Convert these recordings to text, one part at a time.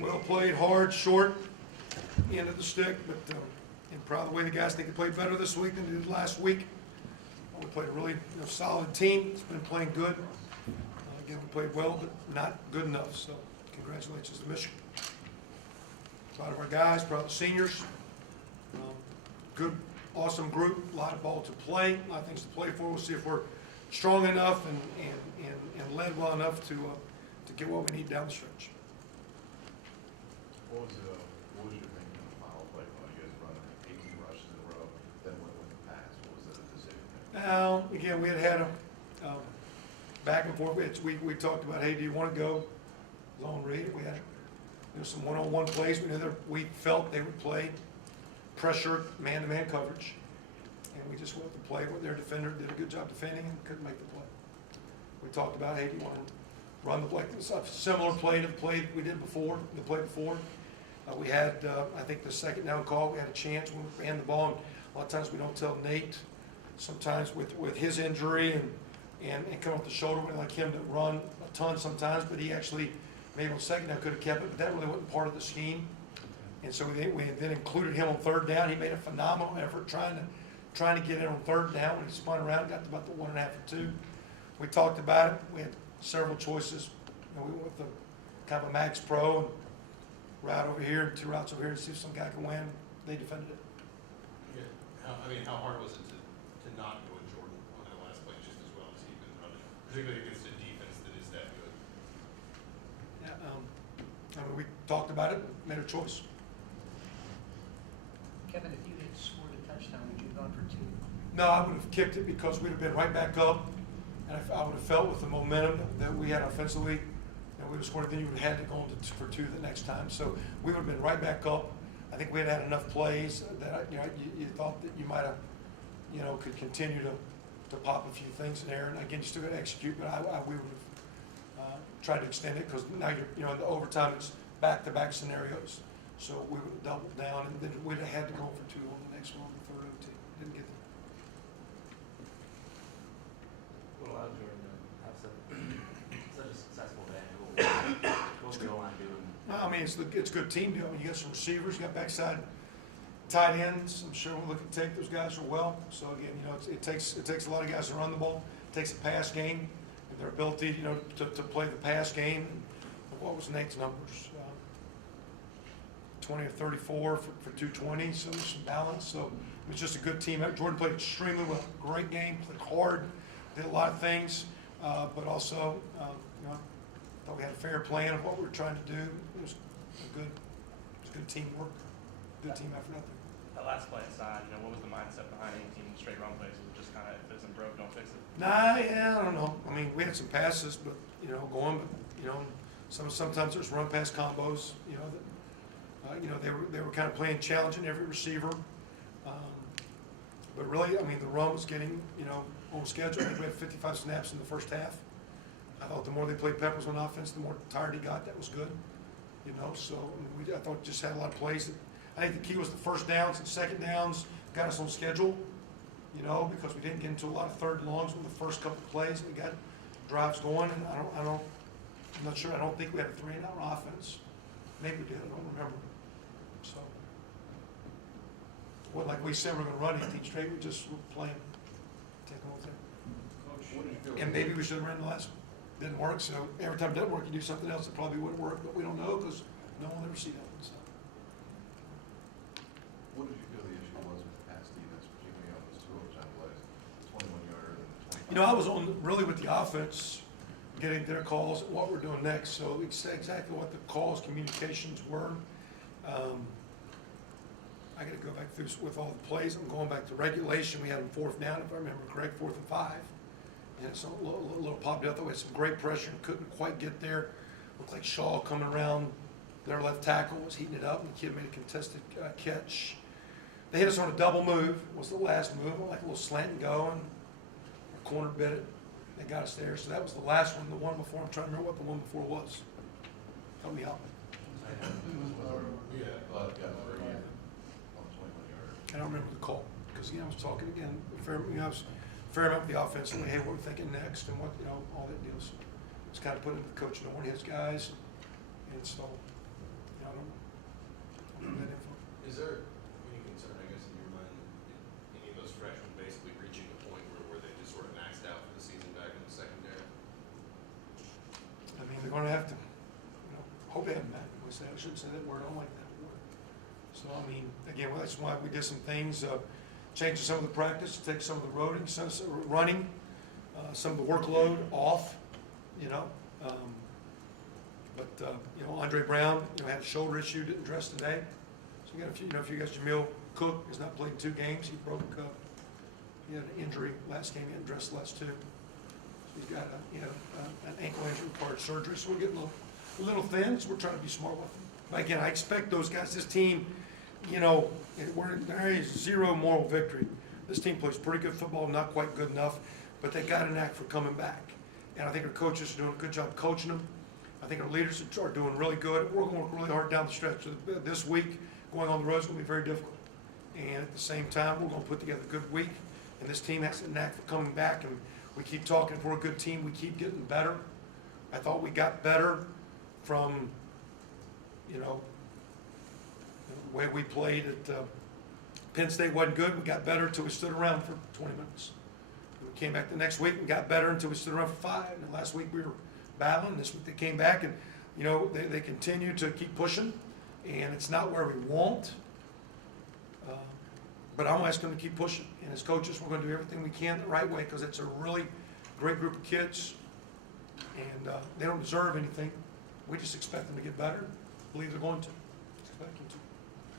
Well played, hard, short, end of the stick, but I'm proud of the way the guys think they played better this week than they did last week. We played a really solid team. It's been playing good. Again, we played well, but not good enough. So congratulations to Michigan. Proud of our guys, proud of the seniors. Good, awesome group, a lot of ball to play, a lot of things to play for. We'll see if we're strong enough and led well enough to get what we need down the stretch. What was your thinking on the final play when you guys running 18 rushes in a row, then went with the pass? What was the decision there? Now, again, we had a back and forth. We talked about, hey, do you want to go zone read? We had some one-on-one plays. We felt they would play pressure, man-to-man coverage, and we just went to play with their defender. Did a good job defending and couldn't make the play. We talked about, hey, do you want to run the play? It's a similar play to the play we did before, the play before. We had, I think, the second down call. We had a chance when we ran the ball. And a lot of times we don't tell Nate. Sometimes with his injury and come off the shoulder, we like him to run a ton sometimes, but he actually maybe on second down could have kept it, but that really wasn't part of the scheme. And so we then included him on third down. He made a phenomenal effort trying to get in on third down. When he spun around, got to about the 1.5 or 2. We talked about it. We had several choices. We went with the kind of a max pro route over here, 2 routes over here to see if some guy can win. They defended it. Yeah. How hard was it to not go with Jordan on that last play just as well as he'd been running, particularly against a defense that is that good? Yeah, we talked about it, made a choice. Kevin, if you had scored a touchdown, would you have gone for 2? No, I would have kicked it because we'd have been right back up, and I would have felt with the momentum that we had offensively, and we would have scored. Then you would have had to go for 2 the next time. So we would have been right back up. I think we had had enough plays that you thought that you might have, could continue to pop a few things in there. And again, you still got to execute, but we would have tried to extend it because now in the overtime it's back-to-back scenarios. So we would have doubled down, and then we'd have had to go for 2 on the next one, the third OT. Didn't get there. What allowed Jordan to have such a successful day? What was the O-line doing? Well, I mean, it's a good team deal. I mean, you got some receivers, you got backside tight ends. I'm sure we'll look at tape. Those guys are well. So again, it takes a lot of guys to run the ball. It takes a pass game and their ability, to play the pass game. What was Nate's numbers? 20 or 34 for 220. So there's some balance. So it was just a good team. Jordan played extremely well. Great game. Played hard. Did a lot of things, but also, thought we had a fair plan of what we were trying to do. It was good teamwork, good team effort out there. That last play aside, what was the mindset behind 18 straight run plays? Was it just kind of, if it isn't broke, don't fix it? Yeah, I don't know. I mean, we had some passes, but sometimes there's run pass combos. They were kind of playing challenging every receiver. But really, I mean, the run was getting on schedule. I think we had 55 snaps in the first half. I thought the more they played Peppers on offense, the more tired he got. That was good. So I thought just had a lot of plays. I think the key was the first downs and second downs got us on schedule, because we didn't get into a lot of third longs with the first couple of plays. We got drives going, and I'm not sure. I don't think we had a 3-and-out offense. Maybe we did. I don't remember. So, like we said, we're going to run 18 straight. We just were playing, taking over there. Coach, what did you feel? And maybe we should have ran the last one. Didn't work, so every time it doesn't work, you do something else that probably wouldn't work, but we don't know because no one ever seen that. So. What did you feel the issue was with the pass defense, particularly on those 2 overtime plays, the 21-yarder and the 25? I was on really with the offense, getting their calls, what we're doing next. So it's exactly what the calls, communications were. I got to go back through with all the plays. I'm going back to regulation. We had them 4th down, if I remember correct, 4th and 5. And so a little popped up. We had some great pressure and couldn't quite get there. Looked like Shaw coming around their left tackle was heating it up, and the kid made a contested catch. They hit us on a double move. Was the last move, like a little slant and go, and our corner bit it. They got us there. So that was the last one. The one before, I'm trying to remember what the one before was. Help me out. On the 21-yarder. I don't remember the call because I was talking again. I was fair amount with the offense, and hey, what we're thinking next, and what all that deal. So it's kind of put in the coach on his guys, and so them, Matt. I shouldn't say that word, I don't like that word. So, I mean, again, well, that's why we did some things, changing some of the practice, take some of the running, some of the workload off, you know. But you know, Andre Brown, you know, had a shoulder issue, didn't dress today. So you got a few, you know, if you guys, Jamil Cook has not played 2 games. He broke, he had an injury last game, he hadn't dressed the last 2. So he's got an ankle injury, required surgery, so we're getting a little thin, so we're trying to be smart with them. But again, I expect those guys, this team, you know, there is 0 moral victory. This team plays pretty good football, not quite good enough, but they got an act for coming back. And I think our coaches are doing a good job coaching them. I think our leaders are doing really good. We're going to work really hard down the stretch. This week, going on the road is going to be very difficult. And at the same time, we're going to put together a good week. And this team has an act for coming back. And we keep talking, if we're a good team, we keep getting better. I thought we got better from, you know, the way we played at Penn State wasn't good. We got better until we stood around for 20 minutes. We came back the next week and got better until we stood around for 5. And last week we were battling. This week they came back and, you know, they continue to keep pushing. And it's not where we want. But I'm asking them to keep pushing. And as coaches, we're going to do everything we can the right way because it's a really great group of kids. And they don't deserve anything. We just expect them to get better. Believe they're going to. Expect them to.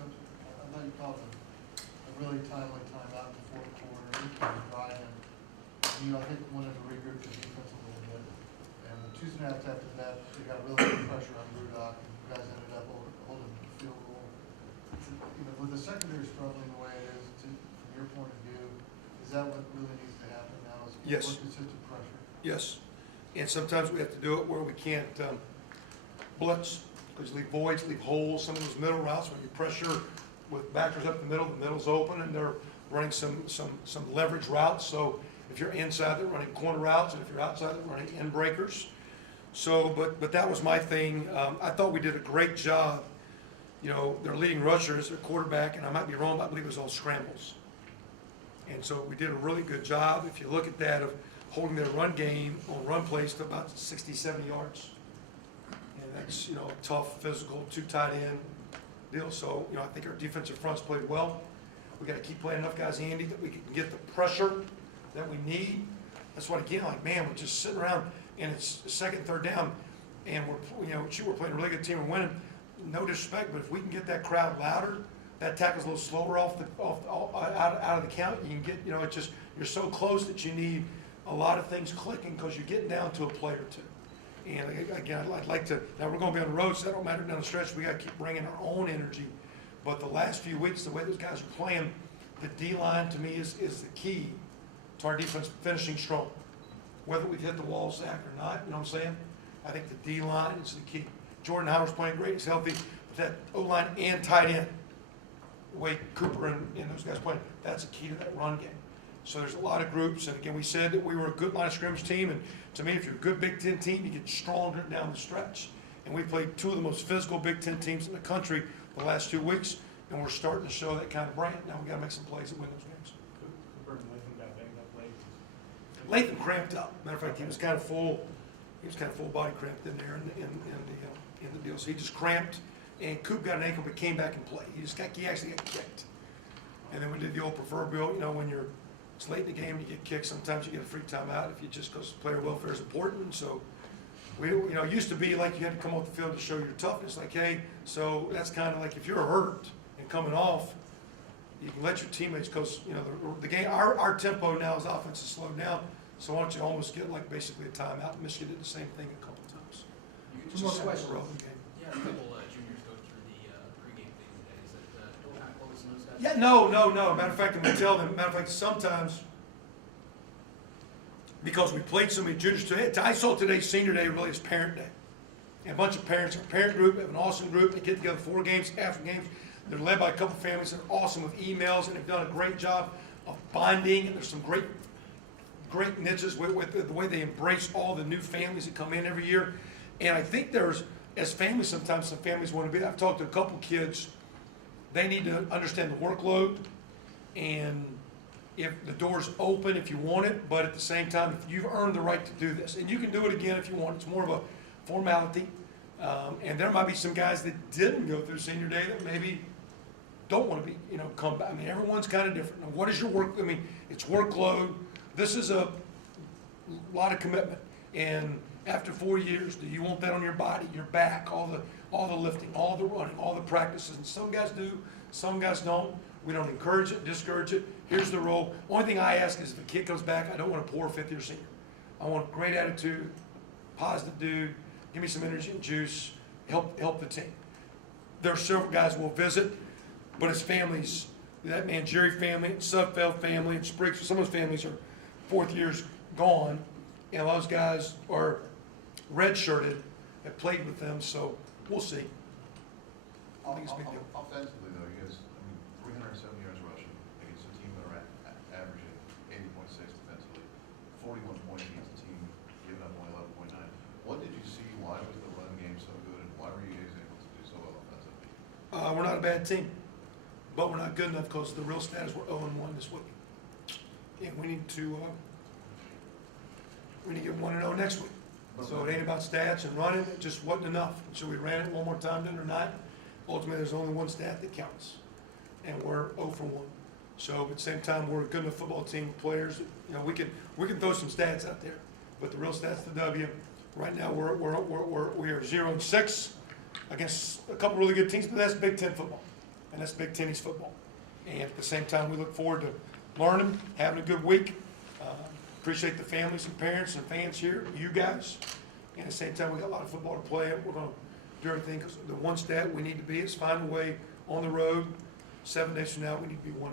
Coach, I thought you called a really timely timeout in the fourth quarter. You came by and you, I think, wanted to regroup the defense a little bit. And the 2 snaps after that, they got really good pressure on Rudock, and you guys ended up holding the field goal. You know, with the secondary struggling the way it is, from your point of view, is that what really needs to happen now? Is Yes. more consistent pressure? Yes. And sometimes we have to do it where we can't blitz, because you leave voids, leave holes, some of those middle routes, when you pressure with backers up the middle's open, and they're running some leverage routes. So if you're inside, they're running corner routes, and if you're outside, they're running end breakers. So, but that was my thing. I thought we did a great job. You know, their leading rushers, their quarterback, and I might be wrong, but I believe it was all scrambles. And so we did a really good job. If you look at that, of holding their run game on run plays to about 60, 70 yards. And that's, you know, a tough, physical, 2 tight end deal. So, you know, I think our defensive fronts played well. We got to keep playing enough guys, Andy, that we can get the pressure that we need. That's what, again, like, man, we're just sitting around and it's 2nd, 3rd down, and we're playing a really good team and winning. No disrespect, but if we can get that crowd louder, that tackle's a little slower out of the count. You can get, you know, it's just, you're so close that you need a lot of things clicking because you're getting down to a play or 2. And again, I'd like to, now we're going to be on the road, so that don't matter down the stretch. We got to keep bringing our own energy. But the last few weeks, the way those guys are playing, the D-line to me is the key to our defense finishing strong. Whether we've hit the wall, Zach, or not, you know what I'm saying? I think the D-line is the key. Jordan Howard's playing great, he's healthy, but that O-line and tight end, the way Cooper and those guys play, that's a key to that run game. So there's a lot of groups, and again, we said that we were a good line of scrimmage team, and to me, if you're a good Big Ten team, you get stronger down the stretch. And we played 2 of the most physical Big Ten teams in the country the last 2 weeks, and we're starting to show that kind of brand. Now we got to make some plays and win those games. Cooper and Latham got banged up late. Latham cramped up. Matter of fact, he was kind of full. He was kind of full body cramped in there in the deal. So he just cramped, and Coop got an ankle but came back and played. He actually got kicked. And then we did the old proverbial, you know, when it's late in the game, you get kicked. Sometimes you get a free timeout if you just, because player welfare is important. So we, you know, it used to be like you had to come off the field to show your toughness. Like, hey, so that's kind of like if you're hurt and coming off, you can let your teammates, because, you know, the game, our tempo now as offense is slowed down. So why don't you almost get like basically a timeout? Michigan did the same thing a couple times. Two more questions. Yeah, a couple juniors go through the pregame thing today. Is it door kind of closed and those guys? Yeah, no. Matter of fact, I'm gonna tell them, matter of fact, sometimes, because we played so many juniors today, I saw today's senior day really is parent day. And a bunch of parents, our parent group, have an awesome group. They get together 4 games, after games. They're led by a couple families that are awesome with emails, and they've done a great job of bonding. And there's some great niches with the way they embrace all the new families that come in every year. And I think there's, as families, sometimes some families want to be, I've talked to a couple kids, they need to understand the workload, and if the door's open if you want it, but at the same time, if you've earned the right to do this, and you can do it again if you want, it's more of a formality, And there might be some guys that didn't go through senior day that maybe don't want to be, come back. I mean, everyone's kind of different. Now, what is your work? I mean, it's workload. This is a lot of commitment. And after 4 years, do you want that on your body, your back, all the lifting, all the running, all the practices? And some guys do, some guys don't. We don't encourage it, discourage it. Here's the role. Only thing I ask is if a kid comes back, I don't want a poor fifth-year senior. I want a great attitude, positive dude, give me some energy and juice, help the team. There are several guys we'll visit, but it's families. That man Jerry family, Sudfeld family, and Spriggs, some of those families are fourth years gone, and a lot of those guys are redshirted, have played with them, so we'll see. I think it's a big deal. Offensively though, you guys, 307 yards rushing against a team that are averaging 80.6 defensively, 41 points against a team giving up only 11.9. What did you see? Why was the run game so good, and why were you guys able to do so well offensively? We're not a bad team, but we're not good enough because the real stat is we're 0-1 this week. And we need to get 1-0 next week. So it ain't about stats and running, it just wasn't enough. So we ran it one more time the other night. Ultimately, there's only one stat that counts, and we're 0 for 1. So at the same time, we're a good enough football team, players, we can throw some stats out there, but the real stat's the W. Right now, we are 0-6 against a couple really good teams, but that's Big Ten football, and that's Big Ten East football. And at the same time, we look forward to learning, having a good week. Appreciate the families and parents and fans here, you guys. And at the same time, we got a lot of football to play. We're going to do everything, because the one stat we need to be is find a way on the road. 7 days from now, we need to be 1-0.